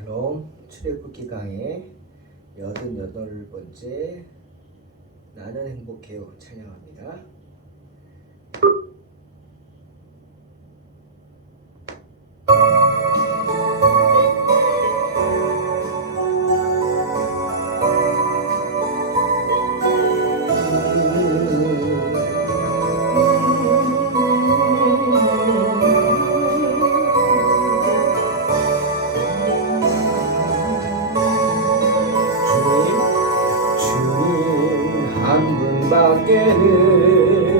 샬롬. 출애굽기 강의 88번째 나는 행복해요 찬양합니다. 밖에는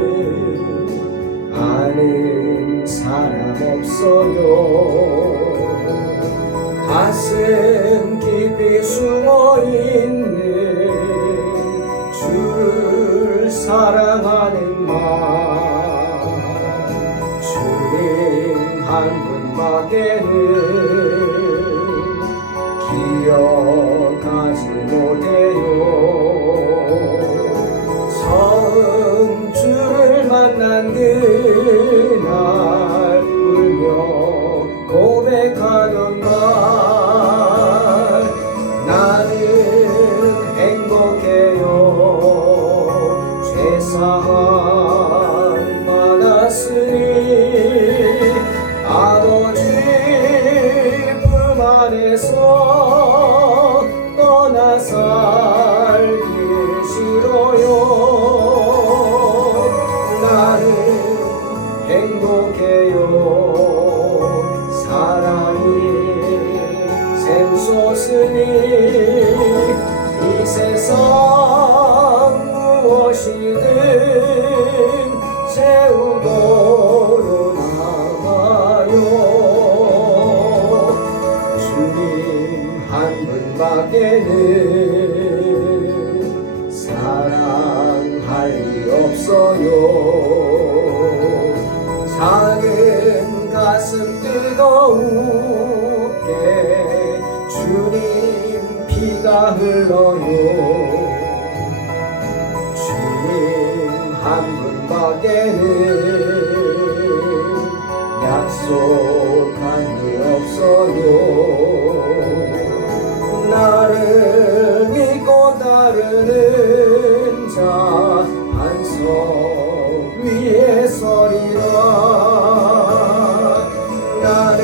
아는 사람 없어요. 가슴 깊이 숨어있는 주를 사랑하는 마음, 주님 한 분밖에는 기억하지 못해요. 처음 주를 만난 그날 울며 고백하던 말, 나는 행복해요. 죄사함 받았으니 아버지 품 안에서 떠나 살기 싫어요. 나는 행복해요. 사랑이 샘솟으니 이 세상 무엇이든 채우고로 남아요. 주님 한 분밖에는 사랑할 리 없어요. 작은 가슴 뜨거우게 주님 피가 흘러요. 주님 한 분밖에는 약속한 게 없어요. 나를 믿고 따르는 자 반석 위에 서리라. 나는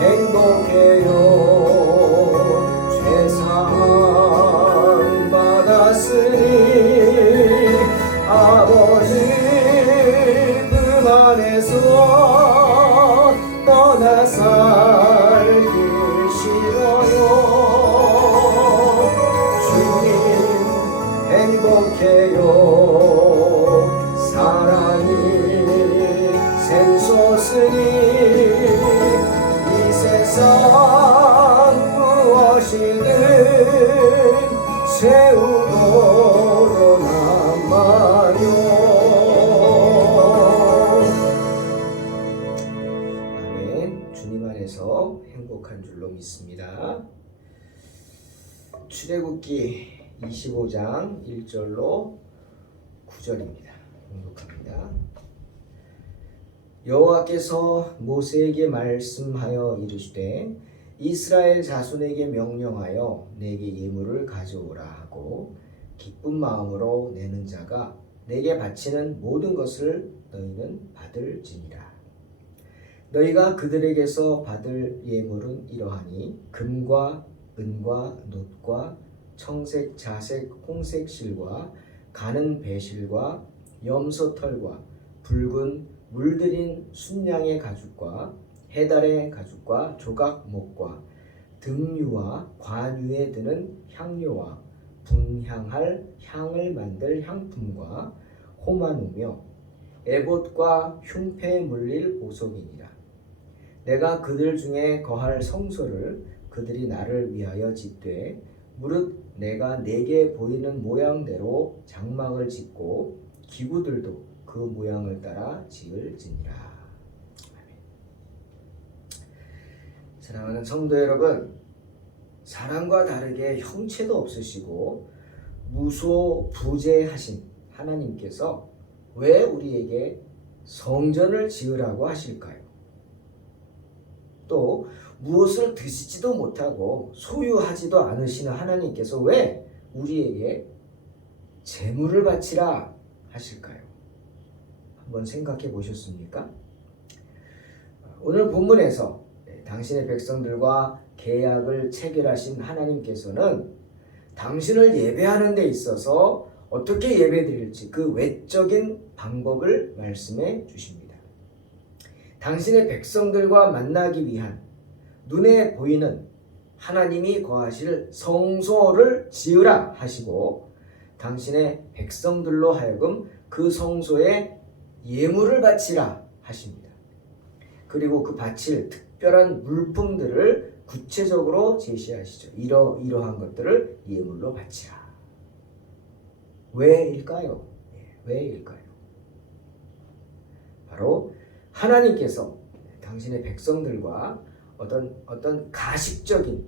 행복해요. 죄사함 받았으니 아버지 품 안에서 떠나 살기 싫어요. 행복해요. 사랑이 샘솟으니 이 세상 무엇이든 채우고로 남아요. 아멘. 주님 안에서 행복한 줄로 믿습니다. 출애굽기 25장 1절로 9절입니다. 공독합니다. 여호와께서 모세에게 말씀하여 이르시되 이스라엘 자손에게 명령하여 내게 예물을 가져오라 하고 기쁜 마음으로 내는 자가 내게 바치는 모든 것을 너희는 받을지니라. 너희가 그들에게서 받을 예물은 이러하니 금과 은과 놋과 청색, 자색, 홍색 실과 가는 배실과 염소털과 붉은 물들인 순양의 가죽과 해달의 가죽과 조각목과 등류와 관유에 드는 향료와 분향할 향을 만들 향품과 호마노며 에봇과 흉패에 물릴 보석이니라. 내가 그들 중에 거할 성소를 그들이 나를 위하여 짓되 무릇 내가 내게 보이는 모양대로 장막을 짓고 기구들도 그 모양을 따라 지을지니라. 아멘. 사랑하는 성도 여러분, 사람과 다르게 형체도 없으시고 무소부재하신 하나님께서 왜 우리에게 성전을 지으라고 하실까요? 또 무엇을 드시지도 못하고 소유하지도 않으시는 하나님께서 왜 우리에게 재물을 바치라 하실까요? 한번 생각해 보셨습니까? 오늘 본문에서 당신의 백성들과 계약을 체결하신 하나님께서는 당신을 예배하는 데 있어서 어떻게 예배드릴지 그 외적인 방법을 말씀해 주십니다. 당신의 백성들과 만나기 위한 눈에 보이는 하나님이 거하실 성소를 지으라 하시고 당신의 백성들로 하여금 그 성소에 예물을 바치라 하십니다. 그리고 그 바칠 특별한 물품들을 구체적으로 제시하시죠. 이러한 것들을 예물로 바치라. 왜일까요? 왜일까요? 바로 하나님께서 당신의 백성들과 어떤 가식적인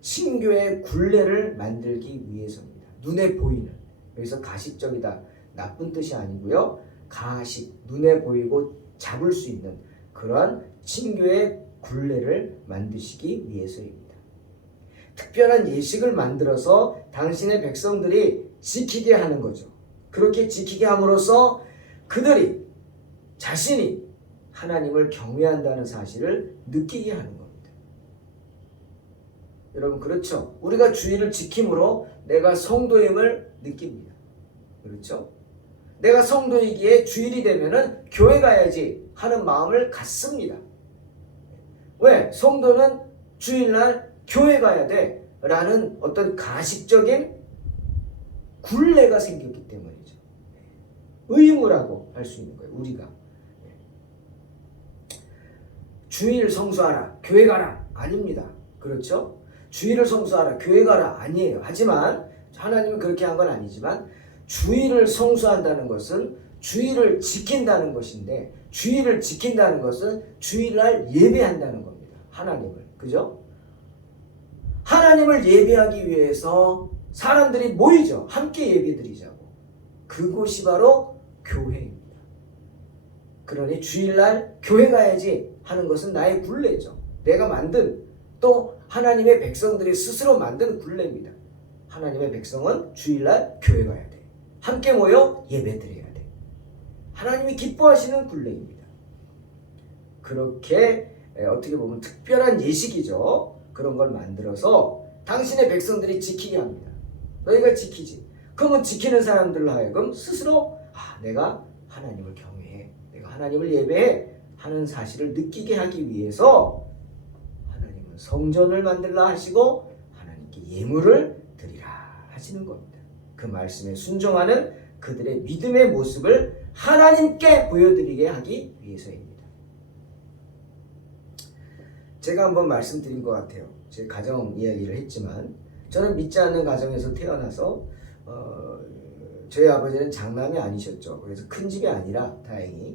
신교의 굴레를 만들기 위해서입니다. 눈에 보이는, 여기서 가식적이다 나쁜 뜻이 아니고요. 가식, 눈에 보이고 잡을 수 있는 그러한 신교의 굴레를 만드시기 위해서입니다. 특별한 예식을 만들어서 당신의 백성들이 지키게 하는 거죠. 그렇게 지키게 함으로써 그들이 자신이 하나님을 경외한다는 사실을 느끼게 하는 겁니다. 여러분 그렇죠? 우리가 주일을 지킴으로 내가 성도임을 느낍니다. 그렇죠? 내가 성도이기에 주일이 되면은 교회 가야지 하는 마음을 갖습니다. 왜? 성도는 주일날 교회 가야 돼 라는 어떤 가식적인 굴레가 생겼기 때문이죠. 의무라고 할 수 있는 거예요. 우리가 주일 성수하라 교회 가라 아닙니다. 그렇죠? 주일을 성수하라 교회 가라 아니에요. 하지만 하나님은 그렇게 한 건 아니지만 주일을 성수한다는 것은 주일을 지킨다는 것인데 주일을 지킨다는 것은 주일날 예배한다는 겁니다. 하나님을. 그죠? 하나님을 예배하기 위해서 사람들이 모이죠. 함께 예배드리자고. 그곳이 바로 교회입니다. 그러니 주일날 교회 가야지 하는 것은 나의 굴레죠. 내가 만든 또 하나님의 백성들이 스스로 만든 굴레입니다. 하나님의 백성은 주일날 교회 가야 돼. 함께 모여 예배드려야 돼. 하나님이 기뻐하시는 굴레입니다. 그렇게 어떻게 보면 특별한 예식이죠. 그런 걸 만들어서 당신의 백성들이 지키게 합니다. 너희가 지키지. 그러면 지키는 사람들로 하여금 스스로 내가 하나님을 경외해. 내가 하나님을 예배해. 하는 사실을 느끼게 하기 위해서 하나님은 성전을 만들라 하시고 하나님께 예물을 드리라 하시는 겁니다. 그 말씀에 순종하는 그들의 믿음의 모습을 하나님께 보여드리게 하기 위해서입니다. 제가 한번 말씀드린 것 같아요. 제 가정 이야기를 했지만 저는 믿지 않는 가정에서 태어나서 저희 아버지는 장남이 아니셨죠. 그래서 큰 집이 아니라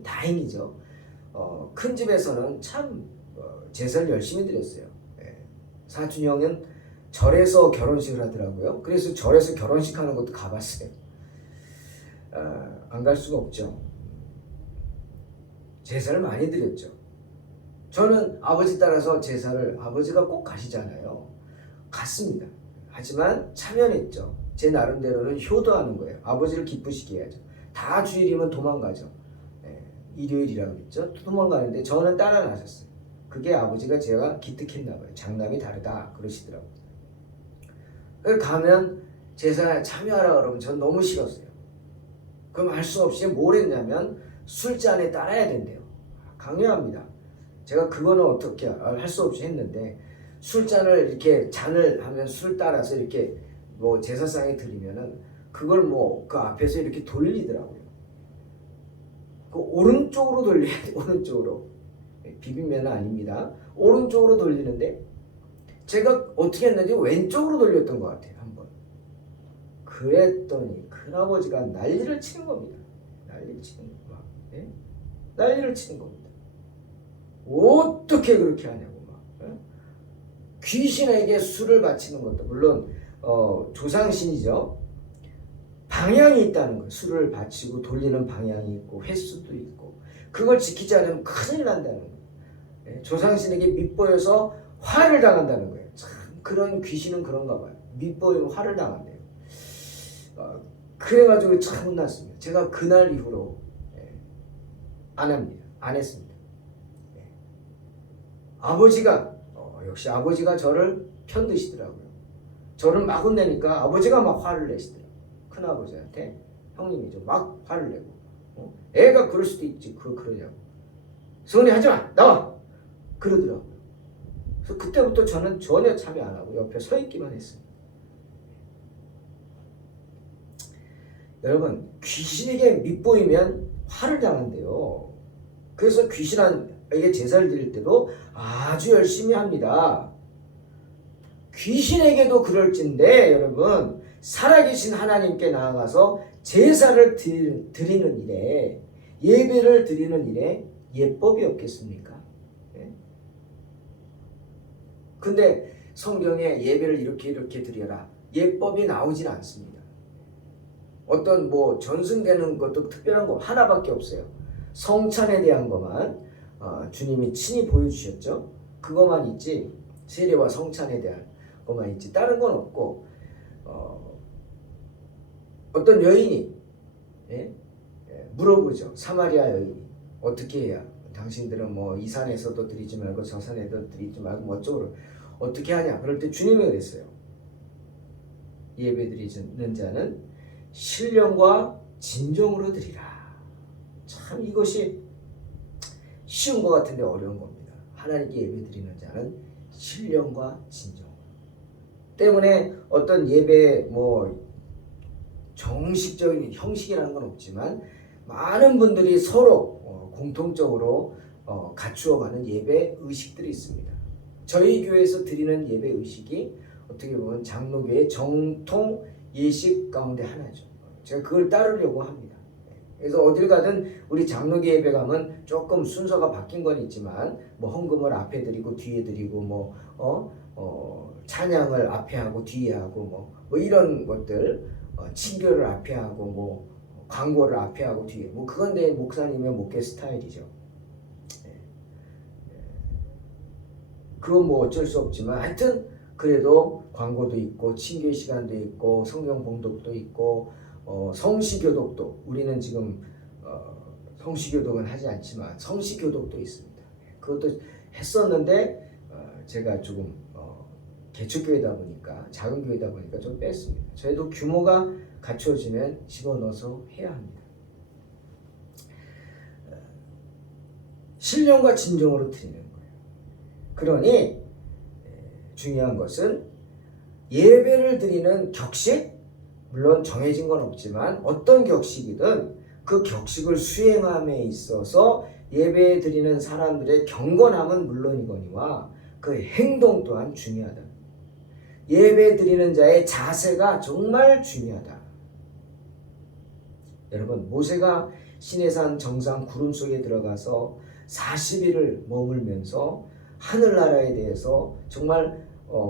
다행이죠. 큰 집에서는 참 제사를 열심히 드렸어요. 사촌 형은 절에서 결혼식을 하더라고요. 그래서 절에서 결혼식 하는 것도 가봤어요. 안 갈 수가 없죠. 제사를 많이 드렸죠. 저는 아버지 따라서 제사를 아버지가 꼭 가시잖아요. 갔습니다. 하지만 참여했죠. 제 나름대로는 효도하는 거예요. 아버지를 기쁘시게 해야죠. 다 주일이면 도망가죠. 일요일이라고 그랬죠. 도망가는데 저는 따라 나섰어요. 그게 아버지가 제가 기특했나 봐요. 장남이 다르다 그러시더라고요. 가면 제사에 참여하라 그러면 전 너무 싫었어요. 그럼 할 수 없이 뭘 했냐면 술잔에 따라야 된대요. 강요합니다. 제가 그거는 어떻게 할 수 없이 했는데 술잔을 이렇게 잔을 하면 술 따라서 이렇게 뭐 제사상에 드리면은 그걸 그 앞에서 이렇게 돌리더라고요. 그 오른쪽으로 돌려야 돼. 오른쪽으로. 비빔면은 아닙니다. 오른쪽으로 돌리는데 제가 어떻게 했는지 왼쪽으로 돌렸던 것 같아요. 한번. 그랬더니 큰아버지가 난리를 치는 겁니다. 난리를 치는 겁니다. 어떻게 그렇게 하냐고 막. 귀신에게 술을 바치는 것도 물론 조상신이죠. 방향이 있다는 거예요. 술을 바치고 돌리는 방향이 있고 횟수도 있고 그걸 지키지 않으면 큰일 난다는 거예요. 조상신에게 밉보여서 화를 당한다는 거예요. 참 그런 귀신은 그런가 봐요. 밉보이면 화를 당한대요. 그래가지고 참 혼났습니다. 제가 그날 이후로 안 합니다. 안 했습니다. 아버지가 역시 아버지가 저를 편드시더라고요. 저를 막 혼내니까 아버지가 막 화를 내시더라고요. 큰아버지한테 형님이죠. 막 화를 내고 애가 그럴 수도 있지. 그러냐고. 성은이 하지마 나와 그러더라고요. 그래서 그때부터 저는 전혀 참여 안 하고 옆에 서 있기만 했어요. 여러분 귀신에게 밉보이면 화를 당한대요. 그래서 귀신에게 제사를 드릴 때도 아주 열심히 합니다. 귀신에게도 그럴진데 여러분 살아계신 하나님께 나아가서 제사를 드리는 일에 예배를 드리는 일에 예법이 없겠습니까? 근데 성경에 예배를 이렇게 드려라 예법이 나오진 않습니다. 어떤 뭐 전승되는 것도 특별한 거 하나밖에 없어요. 성찬에 대한 것만 주님이 친히 보여주셨죠. 그것만 있지 세례와 성찬에 대한 것만 있지 다른 건 없고 어떤 여인이 물어보죠. 사마리아 여인이 어떻게 해야 당신들은 뭐 이 산에서도 드리지 말고 저 산에도 드리지 말고 뭐 어쩌고 어떻게 하냐. 그럴 때 주님이 그랬어요. 예배 드리는 자는 신령과 진정으로 드리라. 참 이것이 쉬운 것 같은데 어려운 겁니다. 하나님께 예배 드리는 자는 신령과 진정 때문에 어떤 예배 뭐 정식적인 형식이라는 건 없지만 많은 분들이 서로 공통적으로 갖추어가는 예배 의식들이 있습니다. 저희 교회에서 드리는 예배 의식이 어떻게 보면 장로교의 정통 예식 가운데 하나죠. 제가 그걸 따르려고 합니다. 그래서 어딜 가든 우리 장로교 예배 가면 조금 순서가 바뀐 건 있지만 뭐 헌금을 앞에 드리고 뒤에 드리고 뭐 찬양을 앞에 하고 뒤에 하고 뭐 이런 것들 친교를 앞에 하고 뭐 광고를 앞에 하고 뒤에 뭐 그건 내 목사님의 목회 스타일이죠. 그건 뭐 어쩔 수 없지만 하여튼 그래도 광고도 있고 친교 시간도 있고 성경 봉독도 있고 성시교독도 우리는 지금 성시교독은 하지 않지만 성시교독도 있습니다. 그것도 했었는데 제가 조금 개척교회다 보니까 작은 교회다 보니까 좀 뺐습니다. 저희도 규모가 갖춰지면 집어넣어서 해야 합니다. 신령과 진정으로 드리는 거예요. 그러니 중요한 것은 예배를 드리는 격식 물론 정해진 건 없지만 어떤 격식이든 그 격식을 수행함에 있어서 예배 드리는 사람들의 경건함은 물론이거니와 그 행동 또한 중요하다. 예배 드리는 자의 자세가 정말 중요하다. 여러분 모세가 시내산 정상 구름 속에 들어가서 40일을 머물면서 하늘나라에 대해서 정말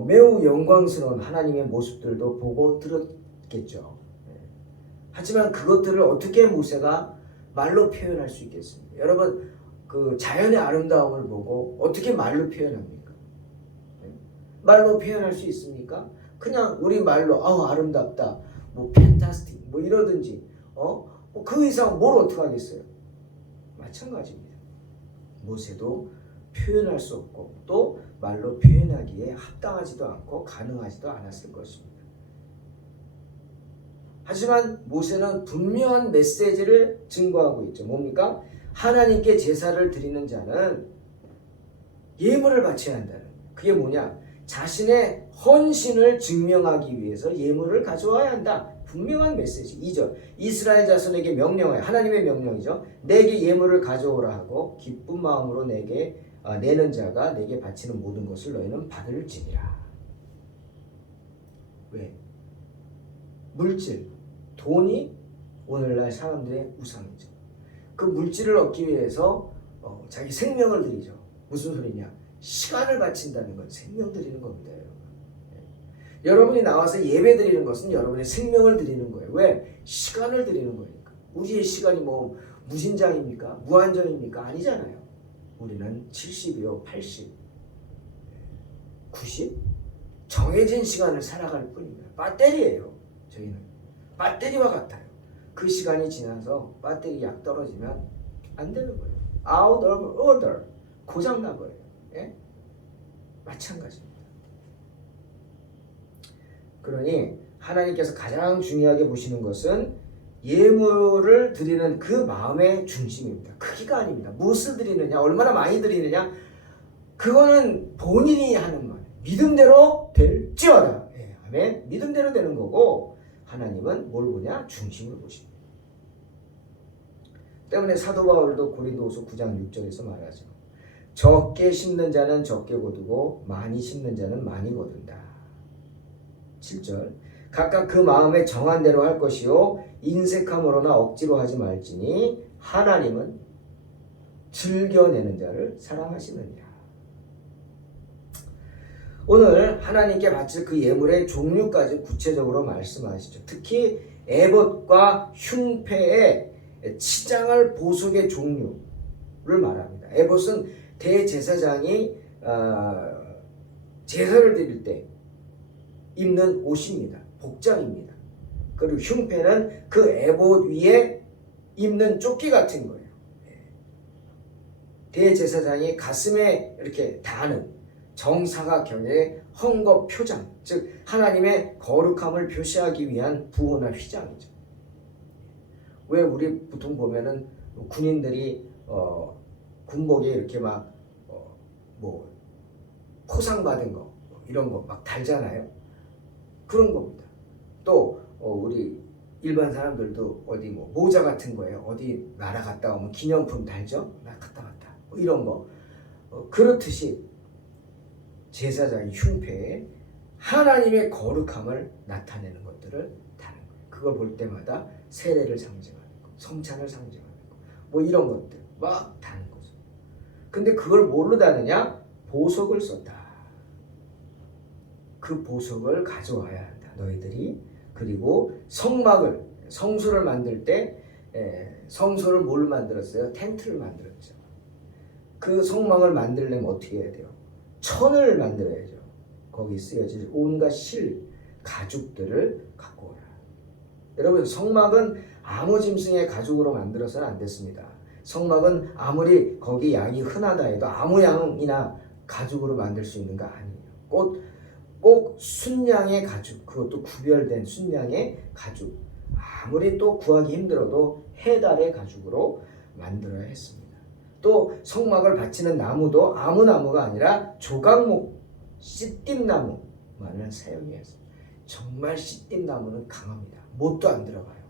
매우 영광스러운 하나님의 모습들도 보고 들었겠죠. 하지만 그것들을 어떻게 모세가 말로 표현할 수 있겠습니까? 여러분 그 자연의 아름다움을 보고 어떻게 말로 표현합니까? 말로 표현할 수 있습니까? 그냥 우리 말로 아름답다 뭐 팬타스틱 뭐 이러든지 그 이상 뭘 어떻게 하겠어요? 마찬가지입니다. 모세도 표현할 수 없고 또 말로 표현하기에 합당하지도 않고 가능하지도 않았을 것입니다. 하지만 모세는 분명한 메시지를 증거하고 있죠. 뭡니까? 하나님께 제사를 드리는 자는 예물을 바쳐야 한다는 거예요. 그게 뭐냐? 자신의 헌신을 증명하기 위해서 예물을 가져와야 한다. 분명한 메시지. 2절 이스라엘 자손에게 명령하여 하나님의 명령이죠. 내게 예물을 가져오라 하고 기쁜 마음으로 내게 내는 자가 내게 바치는 모든 것을 너희는 받을지니라. 왜? 물질, 돈이 오늘날 사람들의 우상이죠. 그 물질을 얻기 위해서 자기 생명을 드리죠. 무슨 소리냐? 시간을 바친다는 건 생명 드리는 겁니다. 여러분이 나와서 예배 드리는 것은 여러분의 생명을 드리는 거예요. 왜? 시간을 드리는 거니까. 우리의 시간이 뭐 무신장입니까? 무한정입니까? 아니잖아요. 우리는 70이요, 80, 90 정해진 시간을 살아갈 뿐입니다. 배터리예요. 저희는 배터리와 같아요. 그 시간이 지나서 배터리 약 떨어지면 안 되는 거예요. Out of order, 고장 나버려요. 예? 마찬가지입니다. 그러니 하나님께서 가장 중요하게 보시는 것은 예물을 드리는 그 마음의 중심입니다. 크기가 아닙니다. 무엇을 드리느냐, 얼마나 많이 드리느냐, 그거는 본인이 하는 말. 믿음대로 될지어다. 예, 아멘. 믿음대로 되는 거고, 하나님은 뭘 보냐? 중심을 보십니다. 때문에 사도 바울도 고린도후서 9장 6절에서 말하죠. 적게 심는 자는 적게 거두고 많이 심는 자는 많이 거둔다. 7절. 각각 그 마음에 정한 대로 할 것이요 인색함으로나 억지로 하지 말지니 하나님은 즐겨내는 자를 사랑하시느니라. 오늘 하나님께 바칠 그 예물의 종류까지 구체적으로 말씀하시죠. 특히 에봇과 흉패의 치장할 보석의 종류를 말합니다. 에봇은 대제사장이 제사를 드릴 때 입는 옷입니다. 복장입니다. 그리고 흉패는 그 에봇 위에 입는 조끼 같은 거예요. 대제사장이 가슴에 이렇게 다는 정사각형의 헝겊 표장, 즉 하나님의 거룩함을 표시하기 위한 부호나 휘장이죠. 왜 우리 보통 보면은 군인들이 군복에 이렇게 막 뭐 포상 받은 거 이런 거 막 달잖아요. 그런 겁니다. 또 우리 일반 사람들도 어디 뭐 모자 같은 거에 어디 나라 갔다 오면 기념품 달죠. 나 갔다 왔다. 뭐 이런 거 그렇듯이 제사장의 흉패에 하나님의 거룩함을 나타내는 것들을 다는 거예요. 그걸 볼 때마다 세례를 상징하는 거, 성찬을 상징하는 거, 뭐 이런 것들 막 다는 거죠. 근데 그걸 뭘로 다느냐? 보석을 썼다. 그 보석을 가져와야 한다. 너희들이. 그리고 성막을, 성소를 만들 때 성소를 뭘로 만들었어요? 텐트를 만들었죠. 그 성막을 만들려면 어떻게 해야 돼요? 천을 만들어야죠. 거기 쓰여질 온갖 실, 가죽들을 갖고 오라. 여러분, 성막은 아무 짐승의 가죽으로 만들어서는 안 됐습니다. 성막은 아무리 거기 양이 흔하다 해도 아무 양이나 가죽으로 만들 수 있는 거 아니에요. 꼭 순양의 가죽, 그것도 구별된 순양의 가죽, 아무리 또 구하기 힘들어도 해달의 가죽으로 만들어야 했습니다. 또 성막을 바치는 나무도 아무 나무가 아니라 조각목, 씨띠나무만을 사용해야 했습니다. 정말 씨띠나무는 강합니다. 못도 안 들어가요.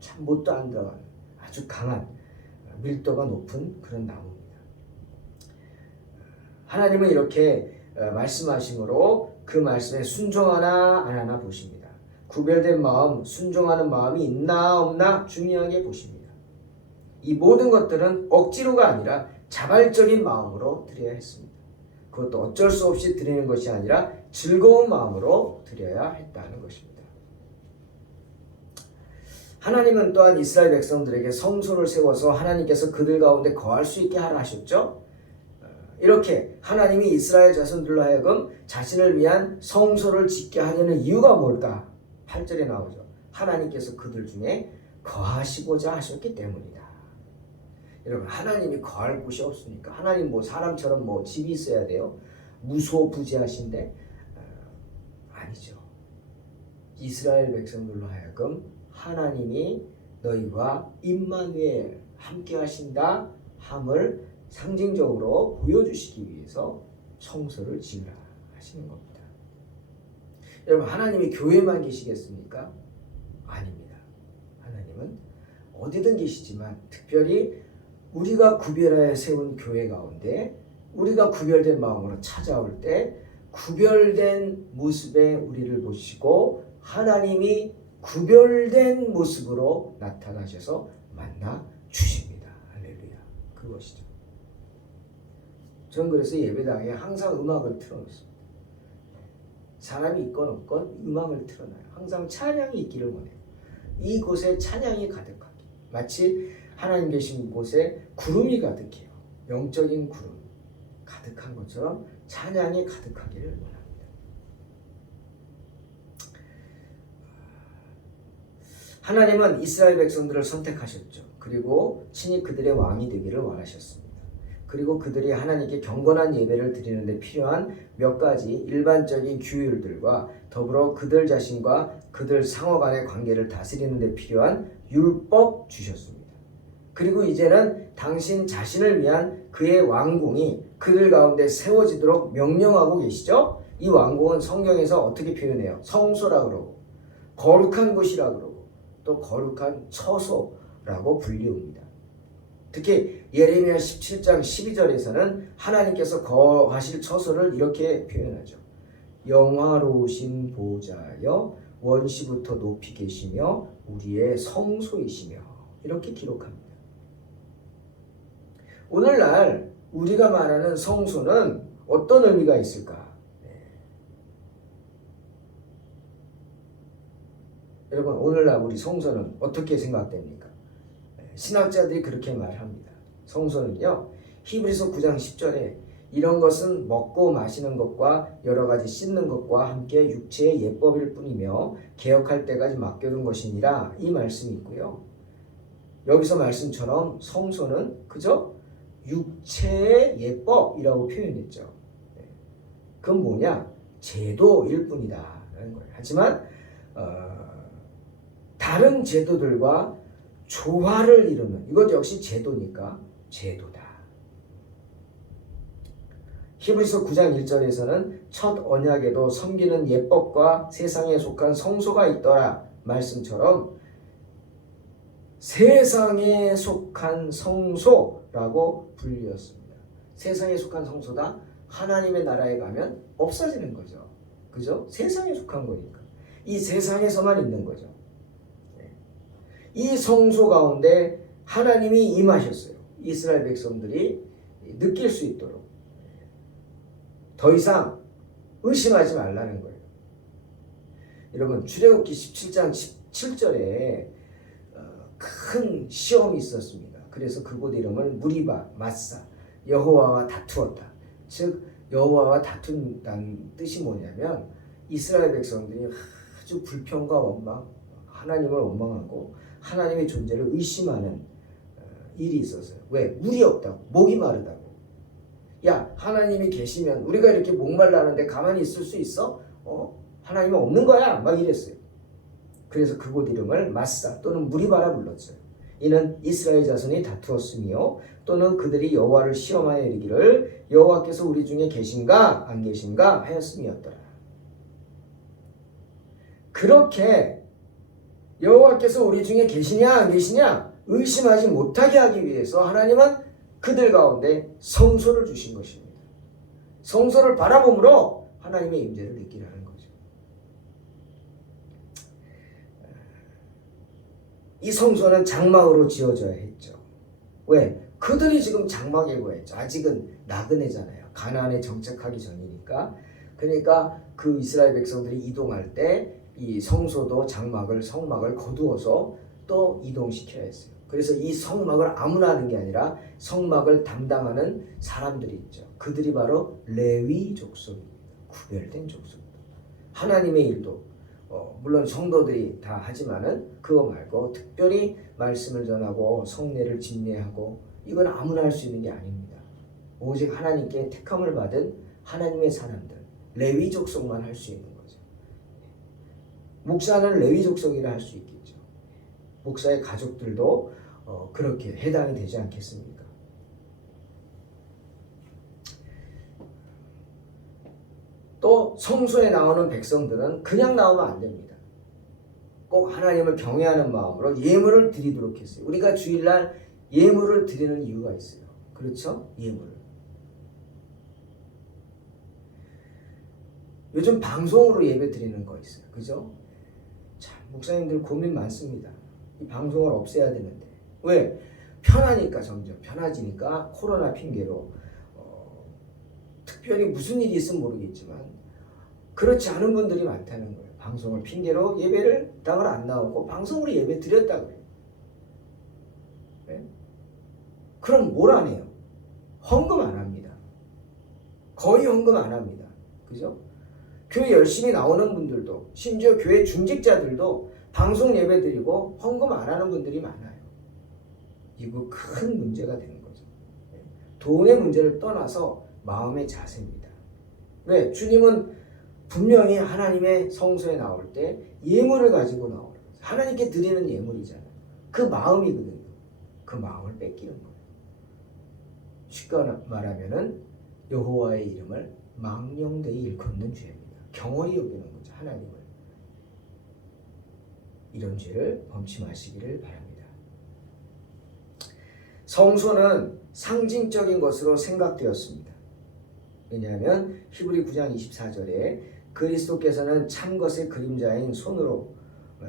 참 못도 안 들어가는 아주 강한 밀도가 높은 그런 나무입니다. 하나님은 이렇게 말씀하심으로 그 말씀에 순종하나 안 하나 보십니다. 구별된 마음, 순종하는 마음이 있나 없나 중요하게 보십니다. 이 모든 것들은 억지로가 아니라 자발적인 마음으로 드려야 했습니다. 그것도 어쩔 수 없이 드리는 것이 아니라 즐거운 마음으로 드려야 했다는 것입니다. 하나님은 또한 이스라엘 백성들에게 성소를 세워서 하나님께서 그들 가운데 거할 수 있게 하라 하셨죠. 이렇게 하나님이 이스라엘 자손들로 하여금 자신을 위한 성소를 짓게 하려는 이유가 뭘까? 8절에 나오죠. 하나님께서 그들 중에 거하시고자 하셨기 때문이다. 여러분, 하나님이 거할 곳이 없으니까 하나님 뭐 사람처럼 뭐 집이 있어야 돼요? 무소부지하신데 아니죠. 이스라엘 백성들로 하여금 하나님이 너희와 임마누엘 함께 하신다 함을 상징적으로 보여주시기 위해서 성소를 지으라 하시는 겁니다. 여러분, 하나님이 교회만 계시겠습니까? 아닙니다. 하나님은 어디든 계시지만 특별히 우리가 구별하여 세운 교회 가운데 우리가 구별된 마음으로 찾아올 때 구별된 모습의 우리를 보시고 하나님이 구별된 모습으로 나타나셔서 만나 주십니다. 할렐루야. 그것이죠. 저는 그래서 예배당에 항상 음악을 틀어놓습니다. 사람이 있건 없건 음악을 틀어놔요. 항상 찬양이 있기를 원해요. 이곳에 찬양이 가득하게. 마치 하나님 계신 곳에 구름이 가득해요. 영적인 구름 가득한 것처럼 찬양이 가득하기를 원합니다. 하나님은 이스라엘 백성들을 선택하셨죠. 그리고 친히 그들의 왕이 되기를 원하셨습니다. 그리고 그들이 하나님께 경건한 예배를 드리는 데 필요한 몇 가지 일반적인 규율들과 더불어 그들 자신과 그들 상호 간의 관계를 다스리는 데 필요한 율법 주셨습니다. 그리고 이제는 당신 자신을 위한 그의 왕궁이 그들 가운데 세워지도록 명령하고 계시죠. 이 왕궁은 성경에서 어떻게 표현해요? 성소라 그러고 거룩한 곳이라 그러고 또 거룩한 처소라고 불리웁니다. 특히 예레미야 17장 12절에서는 하나님께서 거하실 처소를 이렇게 표현하죠. 영화로우신 보좌여 원시부터 높이 계시며 우리의 성소이시며 이렇게 기록합니다. 오늘날 우리가 말하는 성소는 어떤 의미가 있을까? 여러분 오늘날 우리 성소는 어떻게 생각됩니까? 신학자들이 그렇게 말합니다. 성소는요 히브리서 9장 10절에 이런 것은 먹고 마시는 것과 여러 가지 씻는 것과 함께 육체의 예법일 뿐이며 개혁할 때까지 맡겨둔 것이니라 이 말씀이 있고요. 여기서 말씀처럼 성소는 그저 육체의 예법이라고 표현했죠. 그건 뭐냐? 제도일 뿐이다 라는 거예요. 하지만 다른 제도들과 조화를 이루는 이것 역시 제도니까 제도다. 히브리서 9장 1절에서는 첫 언약에도 섬기는 예법과 세상에 속한 성소가 있더라 말씀처럼 세상에 속한 성소라고 불리었습니다. 세상에 속한 성소다. 하나님의 나라에 가면 없어지는 거죠. 그죠? 세상에 속한 거니까. 이 세상에서만 있는 거죠. 이 성소 가운데 하나님이 임하셨어요. 이스라엘 백성들이 느낄 수 있도록 더 이상 의심하지 말라는 거예요. 여러분 출애굽기 17장 17절에 큰 시험이 있었습니다. 그래서 그곳 이름을 무리바 마사 여호와와 다투었다. 즉 여호와와 다툰다는 뜻이 뭐냐면 이스라엘 백성들이 아주 불평과 원망, 하나님을 원망하고 하나님의 존재를 의심하는 일이 있었어요. 왜? 물이 없다고, 목이 마르다고. 야, 하나님이 계시면 우리가 이렇게 목말라는데 가만히 있을 수 있어? 하나님은 없는 거야. 막 이랬어요. 그래서 그곳 이름을 마사 또는 무리바라 불렀어요. 이는 이스라엘 자손이 다투었으며 또는 그들이 여호와를 시험하여 이르기를 여호와께서 우리 중에 계신가 안 계신가 하였음이었더라. 그렇게 여호와께서 우리 중에 계시냐 안 계시냐 의심하지 못하게 하기 위해서 하나님은 그들 가운데 성소를 주신 것입니다. 성소를 바라봄으로 하나님의 임재를 느끼라는 거죠. 이 성소는 장막으로 지어져야 했죠. 왜? 그들이 지금 장막에 거했죠. 아직은 나그네잖아요. 가나안에 정착하기 전이니까. 그러니까 그 이스라엘 백성들이 이동할 때 이 성소도 성막을 거두어서 또 이동시켜야 했어요. 그래서 이 성막을 아무나 하는 게 아니라 성막을 담당하는 사람들이 있죠. 그들이 바로 레위 족속입니다. 구별된 족속입니다. 하나님의 일도 물론 성도들이 다 하지만은 그거 말고 특별히 말씀을 전하고 성례를 집례하고 이건 아무나 할 수 있는 게 아닙니다. 오직 하나님께 택함을 받은 하나님의 사람들 레위 족속만 할 수 있는 거죠. 목사는 레위 족속이라 할 수 있겠죠. 목사의 가족들도 그렇게 해당이 되지 않겠습니까? 또 성소에 나오는 백성들은 그냥 나오면 안 됩니다. 꼭 하나님을 경외하는 마음으로 예물을 드리도록 했어요. 우리가 주일날 예물을 드리는 이유가 있어요. 그렇죠? 예물을. 요즘 방송으로 예배 드리는 거 있어요. 그죠? 참 목사님들 고민 많습니다. 이 방송을 없애야 되는데 왜? 편하니까 점점 편해지니까 코로나 핑계로 특별히 무슨 일이 있으면 모르겠지만 그렇지 않은 분들이 많다는 거예요. 방송을 핑계로 예배를 당을 안 나오고 방송으로 예배 드렸다 그래요. 네? 그럼 뭘 안 해요? 헌금 안 합니다. 거의 헌금 안 합니다. 그죠? 교회 열심히 나오는 분들도 심지어 교회 중직자들도 방송 예배 드리고 헌금 안 하는 분들이 많아요. 이거 큰 문제가 되는 거죠. 돈의 문제를 떠나서 마음의 자세입니다. 왜? 주님은 분명히 하나님의 성소에 나올 때 예물을 가지고 나오는 거예요. 하나님께 드리는 예물이잖아요. 그 마음이거든요. 그 마음을 뺏기는 거예요. 쉽게 말하면은 여호와의 이름을 망령되이 일컫는 죄입니다. 경홀히 여기는 거죠. 하나님을. 이런 죄를 범치 마시기를 바랍니다. 성소는 상징적인 것으로 생각되었습니다. 왜냐하면 히브리 9장 24절에 그리스도께서는 참 것의 그림자인 손으로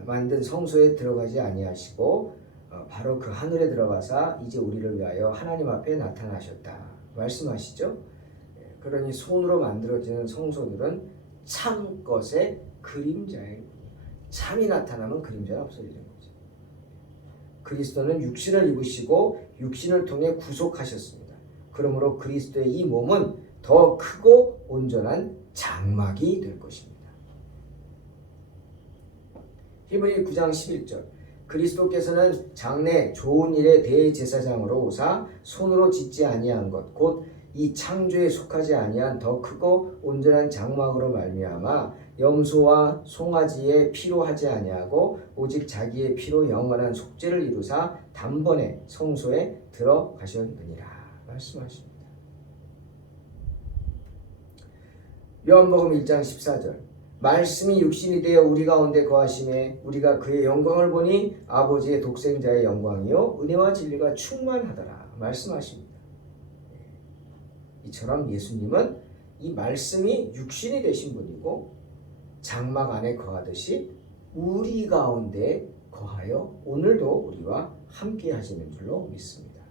만든 성소에 들어가지 아니하시고 바로 그 하늘에 들어가사 이제 우리를 위하여 하나님 앞에 나타나셨다 말씀하시죠. 그러니 손으로 만들어지는 성소들은 참 것의 그림자예요. 참이 나타나면 크림자가 없어지는 거죠. 그리스도는 육신을 입으시고 육신을 통해 구속하셨습니다. 그러므로 그리스도의 이 몸은 더 크고 온전한 장막이 될 것입니다. 히브리 9장 11절 그리스도께서는 장래 좋은 일의 대제사장으로 오사 손으로 짓지 아니한 것 곧 이 창조에 속하지 아니한 더 크고 온전한 장막으로 말미암아 염소와 송아지의 피로 하지 아니하고 오직 자기의 피로 영원한 속죄를 이루사 단번에 성소에 들어가셨느니라 말씀하십니다. 요한복음 1장 14절 말씀이 육신이 되어 우리 가운데 거하심에 우리가 그의 영광을 보니 아버지의 독생자의 영광이요 은혜와 진리가 충만하더라 말씀하십니다. 이처럼 예수님은 이 말씀이 육신이 되신 분이고 장막 안에 거하듯이 우리 가운데 거하여 오늘도 우리와 함께 하시는 줄로 믿습니다.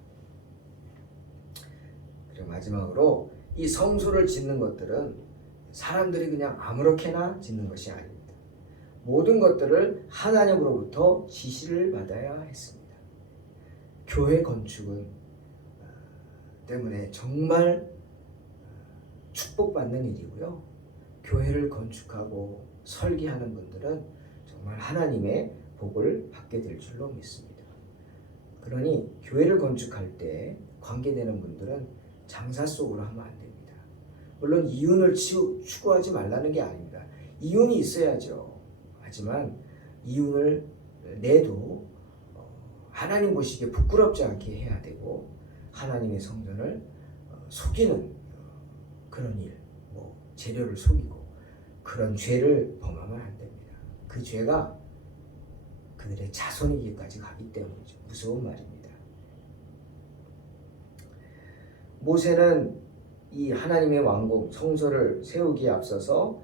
그리고 마지막으로 이 성소를 짓는 것들은 사람들이 그냥 아무렇게나 짓는 것이 아닙니다. 모든 것들을 하나님으로부터 지시를 받아야 했습니다. 교회 건축은 때문에 정말 축복받는 일이고요. 교회를 건축하고 설계하는 분들은 정말 하나님의 복을 받게 될 줄로 믿습니다. 그러니 교회를 건축할 때 관계되는 분들은 장사 속으로 하면 안 됩니다. 물론 이윤을 추구하지 말라는 게 아닙니다. 이윤이 있어야죠. 하지만 이윤을 내도 하나님 보시기에 부끄럽지 않게 해야 되고 하나님의 성전을 속이는 그런 일, 재료를 속이고 그런 죄를 범하면 안 됩니다. 그 죄가 그들의 자손에게까지 가기 때문이죠. 무서운 말입니다. 모세는 이 하나님의 왕궁 성소를 세우기에 앞서서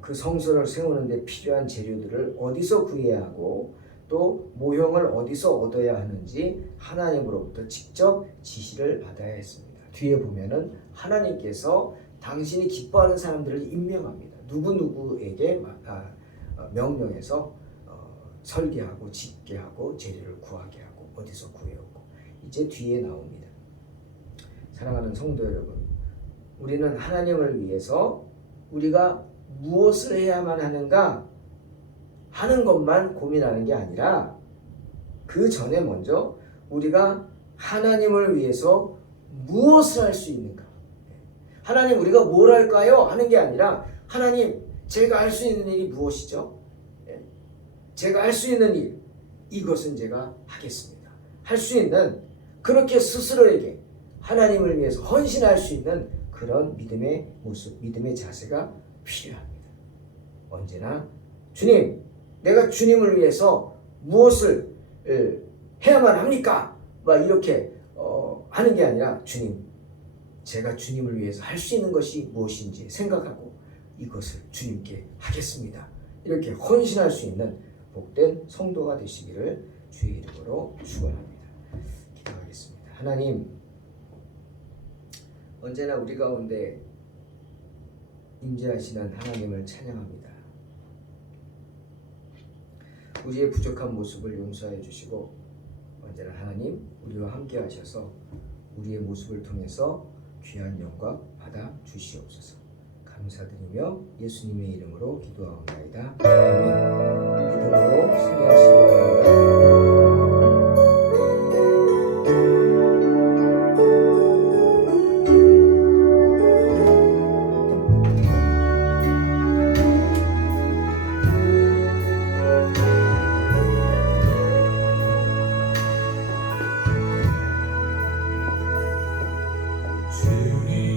그 성소를 세우는데 필요한 재료들을 어디서 구해야 하고 또 모형을 어디서 얻어야 하는지 하나님으로부터 직접 지시를 받아야 했습니다. 뒤에 보면은 하나님께서 당신이 기뻐하는 사람들을 임명합니다. 누구누구에게 명령해서 설계하고 짓게 하고 재료를 구하게 하고 어디서 구해오고 이제 뒤에 나옵니다. 사랑하는 성도 여러분, 우리는 하나님을 위해서 우리가 무엇을 해야만 하는가 하는 것만 고민하는 게 아니라 그 전에 먼저 우리가 하나님을 위해서 무엇을 할 수 있는가, 하나님 우리가 뭘 할까요? 하는 게 아니라 하나님 제가 할 수 있는 일이 무엇이죠? 제가 할 수 있는 일 이것은 제가 하겠습니다. 할 수 있는 그렇게 스스로에게 하나님을 위해서 헌신할 수 있는 그런 믿음의 모습, 믿음의 자세가 필요합니다. 언제나 주님, 내가 주님을 위해서 무엇을 해야만 합니까? 막 이렇게 하는 게 아니라 주님, 제가 주님을 위해서 할 수 있는 것이 무엇인지 생각하고 이것을 주님께 하겠습니다. 이렇게 헌신할 수 있는 복된 성도가 되시기를 주의 이름으로 축원합니다. 기도하겠습니다. 하나님, 언제나 우리 가운데 임재하시는 하나님을 찬양합니다. 우리의 부족한 모습을 용서해 주시고 언제나 하나님 우리와 함께 하셔서 우리의 모습을 통해서 귀한 영광 받아 주시옵소서. 감사드리며 예수님의 이름으로 기도하옵나이다. 아멘. 믿음으로 승리하시기 바랍니다. 주님